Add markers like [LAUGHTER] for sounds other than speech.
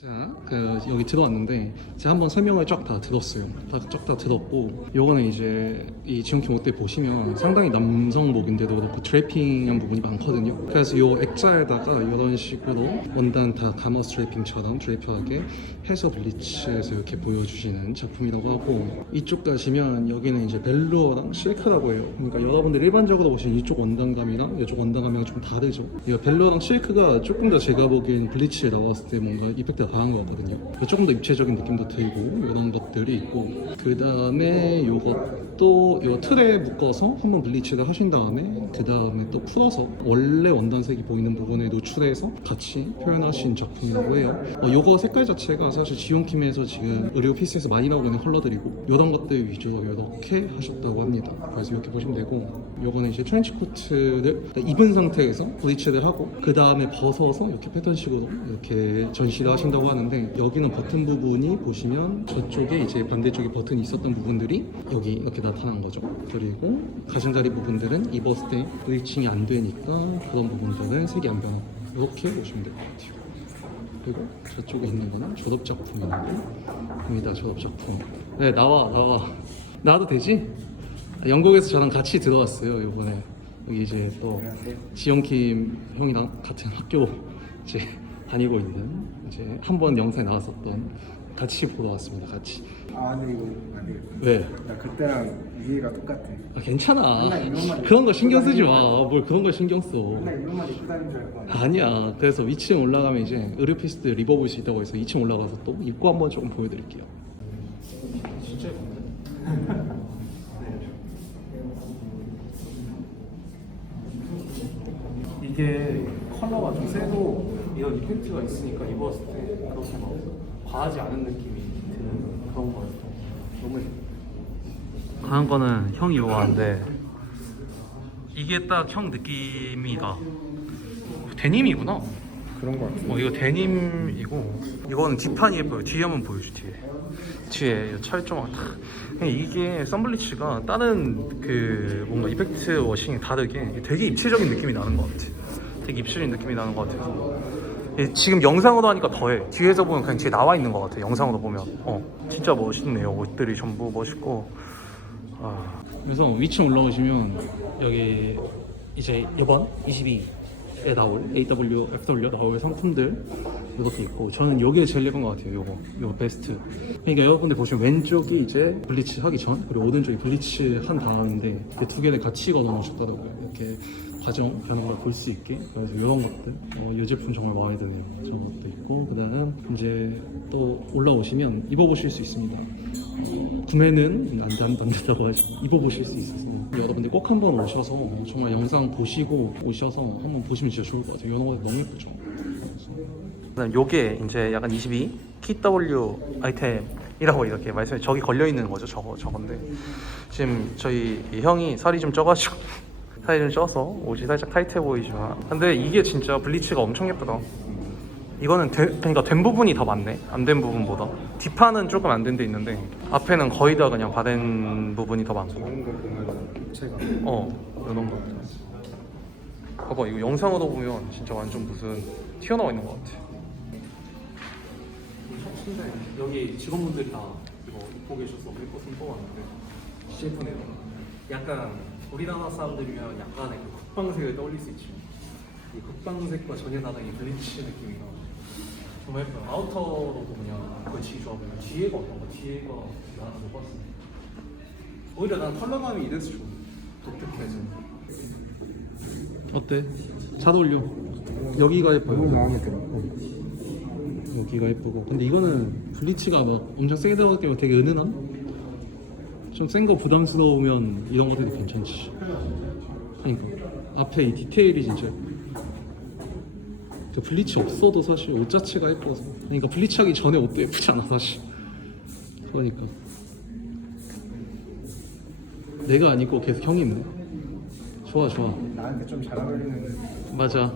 자, 그 여기 들어왔는데 제가 한번 설명을 쫙 다 들었어요. 쫙 다 들었고 요거는 이제 이 지원키 모델 보시면 상당히 남성복인데도 그렇고 드래핑한 부분이 많거든요. 그래서 요 액자에다가 이런 식으로 원단 다 가머 스트래핑처럼 드래핑하게 해서 블리치해서 이렇게 보여주시는 작품이라고 하고 이쪽 가시면 여기는 이제 벨루어랑 실크라고 해요. 그러니까 여러분들 일반적으로 보시는 이쪽 원단감이랑 이쪽 원단감이랑 좀 다르죠. 이 벨루어랑 실크가 조금 더 제가 보기엔 블리치에 나왔을 때 뭔가 이펙트 가 강한 것 같거든요. 조금 더 입체적인 느낌도 들고 이런 것들이 있고 그 다음에 요것도 요 틀에 묶어서 한번 블리치를 하신 다음에 그 다음에 또 풀어서 원래 원단색이 보이는 부분을 노출해서 같이 표현하신 작품이라고 해요. 어, 요거 색깔 자체가 사실 지온킴에서 지금 의료 피스에서 많이 나오고 있는 컬러들이고 이런 것들 위주로 이렇게 하셨다고 합니다. 그래서 이렇게 보시면 되고 요거는 이제 트렌치 코트를 입은 상태에서 블리치를 하고 그 다음에 벗어서 이렇게 패턴식으로 이렇게 전시를 하신다고 하는데 여기는 버튼 부분이 보시면 저쪽에 이제 반대쪽에 버튼이 있었던 부분들이 여기 이렇게 나타난 거죠. 그리고 가장자리 부분들은 입었을 때 블리칭이 안 되니까 그런 부분들은 색이 안 변하고 이렇게 보시면 될 것 같아요. 그리고 저쪽에 있는 거는 졸업 작품인데 여기다 졸업 작품. 네 나와 나와 나와도 되지? 영국에서 저랑 같이 들어왔어요 이번에 여기 이제 또 지영킴 형이랑 같은 학교 이제 다니고 있는 이제 한 번 영상에 나왔었던 같이 보러 왔습니다 같이 아 근데 이거 안 되겠다 왜? 나 그때랑 위에가 똑같아 아, 괜찮아 맨날 [LAUGHS] 그런 거 신경 쓰지 마뭘 그런 걸 신경 써 맨날 이것만 입고 다니는 줄 알고 아니야. 그래서 2층 올라가면 이제 의료피스트 수 있다고 해서 2층 올라가서 또 입고 한번 조금 보여드릴게요. 진짜 예쁜데? [LAUGHS] 이게 컬러가 좀 세고 이런 이펙트가 있으니까 입었을 때 그렇게 막 과하지 않은 느낌이 드는 그런 거예요. 너무 강한 거는 형이 입어봤는데 이게 딱 형 느낌이다. 데님이구나. 그런 거 같아 어 이거 데님이고 이거는 뒷판이 예뻐요. 뒤에 한번 보여줘 뒤에. 뒤에 이 철조망 딱. 그냥 이게 썬블리치가 다른 그 뭔가 이펙트 워싱이 다르게 되게 입체적인 느낌이 나는 것 같아. 되게 입체적인 느낌이 나는 것 같아서. 예, 지금 영상으로 하니까 더해. 뒤에서 보면 그냥 뒤에 나와 있는 것 같아. 영상으로 보면. 어, 진짜 멋있네요. 옷들이 전부 멋있고. 아. 그래서 위층 올라오시면 여기 이제 이번 22에 나올 AW, FW 나올 상품들 이것도 있고 저는 여기에 제일 예쁜 것 같아요. 요거, 요거 베스트. 그러니까 여러분들 보시면 왼쪽이 이제 블리치 하기 전 그리고 오른쪽이 블리치 한 다음인데 이두 개를 같이 걸어 놓으셨더라고요. 이렇게 과정 변화를 볼수 있게 그래서 이런 것들 어, 이 제품 정말 마음에 드네요. 저런 것도 있고 그 다음 이제 또 올라오시면 입어보실 수 있습니다. 구매는 안, 안, 안 된다고 하죠. 입어보실 수 있어서 여러분들 꼭 한번 오셔서 정말 영상 보시고 오셔서 한번 보시면 진짜 좋을 것 같아요. 이런 거 너무 예쁘죠. 그다음 요게 이제 약간 22 KW 아이템이라고 이렇게 말씀해 저기 걸려 있는 거죠. 저거 저건데 지금 저희 이 형이 살이 좀 쪄가지고 좀 쪄서 옷이 살짝 타이트해 보이지만 근데 이게 진짜 블리치가 엄청 예쁘다. 이거는 되, 그러니까 된 부분이 더 많네. 안 된 부분보다. 뒷판은 조금 안 된 데 있는데 앞에는 거의 다 그냥 바된 부분이 더 많고. 거 보면 입체가 어 이런 거. 봐봐 이거 영상으로 보면 진짜 완전 무슨 튀어나와 있는 것 같아. 여기 직원분들이 다 이거 입고 계셔서 입고 손 뽑았는데 CF네요 약간 우리나라 사람들이면 약간의 그 국방색을 떠올릴 수 있지 이 국방색과 전혀 다른 이 블리치 느낌이 나 정말 예뻐요 아우터로 보면 좋아 보여요 뒤에가 어떤가 뒤에가 나는 못 봤어 오히려 난 컬러감이 이래서 좋아 독특해서 어때? 잘 어울려. 여기가 너무 예뻐요. 마음에 들어 여기가 예쁘고. 근데 이거는 블리치가 막 엄청 세게 들어가기 때문에 되게 은은한? 좀 센 거 부담스러우면 이런 것들도 괜찮지. 그러니까 앞에 이 디테일이 진짜. 그 블리치 없어도 사실 옷 자체가 예뻐서. 그러니까 블리치 하기 전에 옷도 예쁘잖아 사실. 그러니까. 내가 안 입고 계속 형이 입네. 좋아 좋아. 나한테 좀 잘 어울리는 맞아